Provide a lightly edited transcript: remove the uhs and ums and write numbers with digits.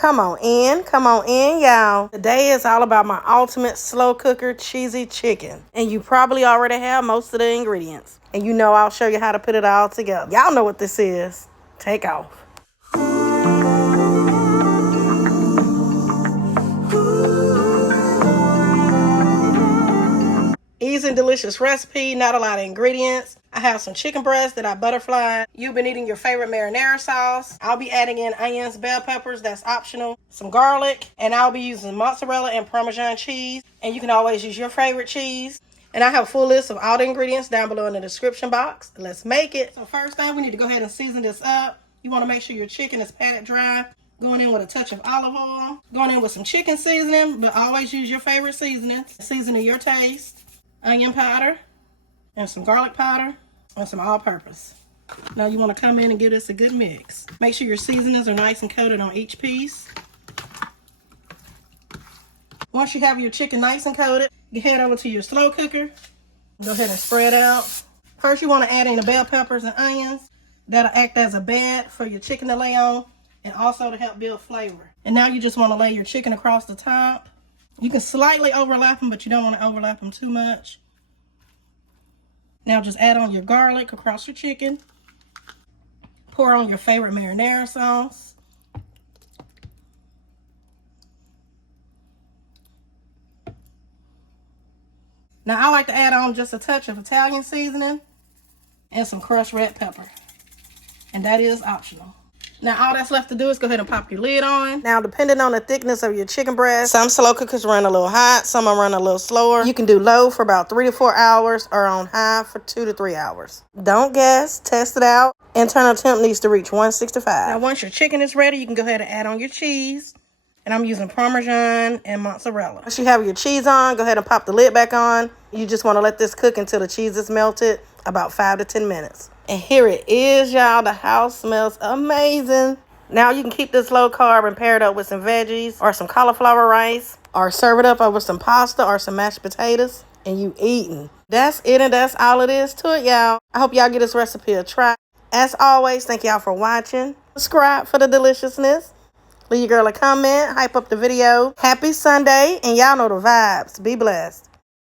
Come on in, y'all. Today is all about my ultimate slow cooker cheesy chicken. And you probably already have most of the ingredients. And you know I'll show you how to put it all together. Y'all know what this is. Take off. Easy and delicious recipe, not a lot of ingredients. I have some chicken breasts that I butterflied. You've been eating your favorite marinara sauce. I'll be adding in onions, bell peppers, that's optional, some garlic, and I'll be using mozzarella and Parmesan cheese. And you can always use your favorite cheese. And I have a full list of all the ingredients down below in the description box. Let's make it. So first thing, we need to go ahead and season this up. You want to make sure your chicken is patted dry. Going in with a touch of olive oil. Going in with some chicken seasoning, but always use your favorite seasonings. Seasoning your taste. Onion powder and some garlic powder and some all-purpose. Now you want to come in and give this a good mix. Make sure your seasonings are nice and coated on each piece. Once you have your chicken nice and coated, you head over to your slow cooker. Go ahead and spread out. First you want to add in the bell peppers and onions. That'll act as a bed for your chicken to lay on and also to help build flavor. And now you just want to lay your chicken across the top. You can slightly overlap them, but you don't want to overlap them too much. Now just add on your garlic across your chicken. Pour on your favorite marinara sauce. Now I like to add on just a touch of Italian seasoning and some crushed red pepper. And that is optional. Now all that's left to do is go ahead and pop your lid on. Now depending on the thickness of your chicken breast, some slow cookers run a little hot, some will run a little slower. You can do low for about 3 to 4 hours or on high for 2 to 3 hours. Don't guess, test it out. Internal temp needs to reach 165. Now once your chicken is ready, you can go ahead and add on your cheese. And I'm using Parmesan and mozzarella. Once you have your cheese on, go ahead and pop the lid back on. You just want to let this cook until the cheese is melted, about 5 to 10 minutes. And here it is, y'all. The house smells amazing. Now you can keep this low carb and pair it up with some veggies or some cauliflower rice or serve it up over some pasta or some mashed potatoes and you eating. That's it, and that's all it is to it, y'all. I hope y'all give this recipe a try. As always, thank y'all for watching. Subscribe for the deliciousness. Leave your girl a comment. Hype up the video. Happy Sunday, and y'all know the vibes. Be blessed.